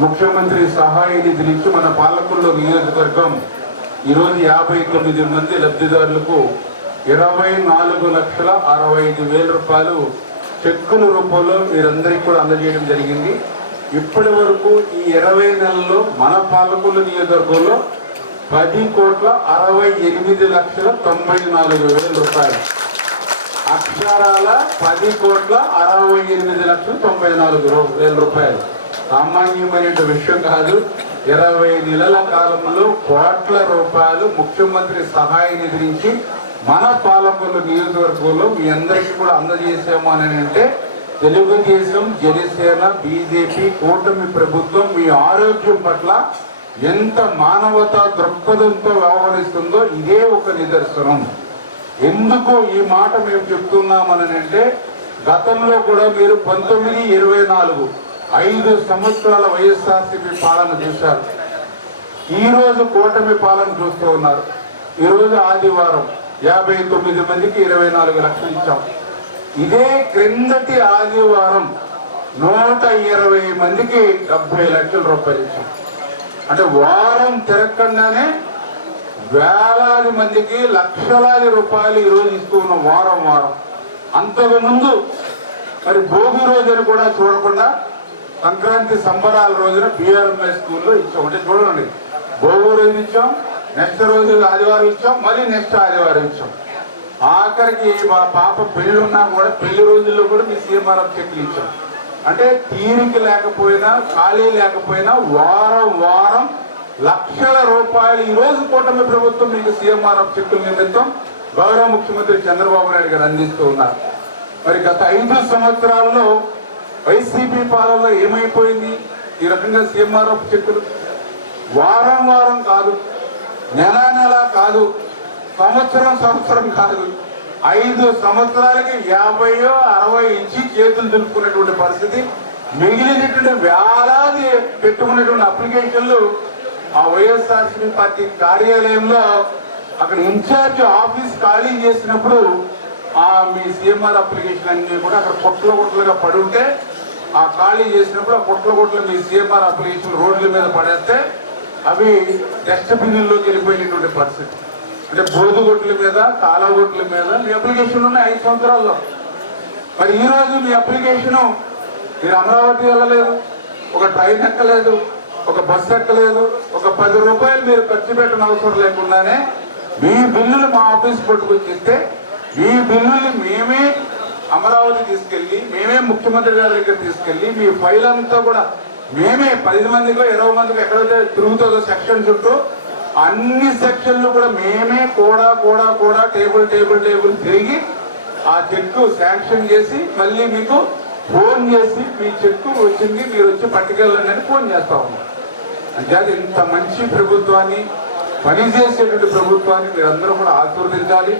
ముఖ్యమంత్రి సహాయ నిధి నుంచి మన పాలకుల్లో నియోజకవర్గం ఈరోజు యాభై తొమ్మిది మంది లబ్ధిదారులకు ఇరవై నాలుగు లక్షల అరవై ఐదు వేల రూపాయలు చెక్కుల రూపంలో మీరందరికీ కూడా అందజేయడం జరిగింది. ఇప్పటి వరకు ఈ ఇరవై నెలల్లో మన పాలకుల నియోజకవర్గంలో పది కోట్ల అరవై ఎనిమిది లక్షల తొంభై నాలుగు వేల రూపాయలు అక్షరాల పది కోట్ల అరవై ఎనిమిది లక్షల తొంభై నాలుగు వేల రూపాయలు. సామాన్యమైన విషయం కాదు. ఇరవై నెలల కాలంలో కోట్ల రూపాయలు ముఖ్యమంత్రి సహాయ నిధి నుంచి మన పాలకులు నియోజకవర్గంలో మీ అందరికీ కూడా అందజేసాము అని అంటే తెలుగుదేశం జనసేన బీజేపీ కూటమి ప్రభుత్వం మీ ఆరోగ్యం పట్ల ఎంత మానవతా దృక్పథంతో వ్యవహరిస్తుందో ఇదే ఒక నిదర్శనం. ఎందుకు ఈ మాట మేము చెప్తున్నామని అంటే గతంలో కూడా మీరు పంతొమ్మిది ఇరవై నాలుగు ఐదు సంవత్సరాల వైఎస్ఆర్సీపీ పాలన చూశారు. ఈరోజు కూటమి పాలన చూస్తూ ఉన్నారు. ఈరోజు ఆదివారం యాభై తొమ్మిది మందికి ఇరవై నాలుగు లక్షలు ఇచ్చాం. ఇదే క్రిందటి ఆదివారం నూట ఇరవై మందికి డెబ్బై లక్షల రూపాయలు ఇచ్చాం. అంటే వారం తిరగకుండానే వేలాది మందికి లక్షలాది రూపాయలు ఈరోజు ఇస్తూ ఉన్నాం వారం వారం. అంతకుముందు మరి భోగి రోజుని కూడా చూడకుండా సంక్రాంతి సంబరాల రోజున బిఆర్ఎంఐ స్కూల్లో ఇచ్చాం. అంటే చూడండి భోగి రోజు ఇచ్చాం నెక్స్ట్ రోజు ఆదివారం ఇచ్చాం మళ్ళీ నెక్స్ట్ ఆదివారం ఇచ్చాం. ఆఖరికి మా పాప పెళ్ళి ఉన్నా కూడా పెళ్ళి రోజుల్లో కూడా మీ సీఎంఆర్ఎఫ్ చెక్లు ఇచ్చాం అంటే తీరిక లేకపోయినా ఖాళీ లేకపోయినా వారం వారం లక్షల రూపాయలు ఈ రోజు కూటమి ప్రభుత్వం మీకు సీఎంఆర్ఎఫ్ చెక్కుల నిమిత్తం గౌరవ ముఖ్యమంత్రి చంద్రబాబు నాయుడు గారు అందిస్తూ ఉన్నారు. మరి గత ఐదు సంవత్సరాల్లో వైసీపీ పాలనలో ఏమైపోయింది? ఈ రకంగా సీఎంఆర్ఎఫ్ చెక్కులు వారం వారం కాదు నెల నెల కాదు సంవత్సరం సంవత్సరం కాదు ఐదు సంవత్సరాలకి యాభైయో అరవై ఇచ్చి చేతులు దులుపుకునేటువంటి పరిస్థితి మిగిలినటువంటి వేలాది పెట్టుకునేటువంటి అప్లికేషన్లు ఆ వైఎస్ఆర్సీపీ పార్టీ కార్యాలయంలో అక్కడ ఇన్ఛార్జ్ ఆఫీస్ ఖాళీ చేసినప్పుడు ఆ మీ సీఎంఆర్ అప్లికేషన్ అన్ని కూడా అక్కడ కొట్ల కొట్లుగా పడి ఉంటే ఆ ఖాళీ చేసినప్పుడు ఆ కొట్ల కొట్లు మీ సీఎంఆర్ అప్లికేషన్ రోడ్ల మీద పడేస్తే అవి డస్ట్బిన్లోకి వెళ్ళిపోయినటువంటి పరిస్థితి. అంటే బోధుగొట్ల మీద కాలగొట్ల మీద మీ అప్లికేషన్ ఉన్నాయి ఐదు సంవత్సరాల్లో. మరి ఈరోజు మీ అప్లికేషను మీరు అమరావతి వెళ్ళలేదు ఒక ట్రైన్ ఎక్కలేదు ఒక బస్సు ఎక్కలేదు. ఒక పది రూపాయలు మీరు ఖర్చు పెట్టిన అవసరం లేకుండానే మీ బిల్లులు మా ఆఫీస్ పట్టుకొచ్చిస్తే మీ బిల్లుల్ని మేమే అమరావతి తీసుకెళ్ళి మేమే ముఖ్యమంత్రి గారి దగ్గర తీసుకెళ్ళి మీ ఫైల్ అంతా కూడా మేమే పది మందికో ఇరవై మందికో ఎక్కడైతే తిరుగుతుందో సెక్షన్ చుట్టూ అన్ని సెక్షన్లు కూడా మేమే కూడా కూడా కూడా టేబుల్ టేబుల్ టేబుల్ తిరిగి ఆ చెక్కు శాంక్షన్ చేసి మళ్ళీ మీకు ఫోన్ చేసి మీ చెక్కు వచ్చింది మీరు వచ్చి పట్టుకెళ్ళండి అని ఫోన్ చేస్తా ఉన్నాం. అంటే ఇంత మంచి ప్రభుత్వాన్ని పనిచేసేటువంటి ప్రభుత్వాన్ని మీరందరూ కూడా ఆశీర్వదించాలి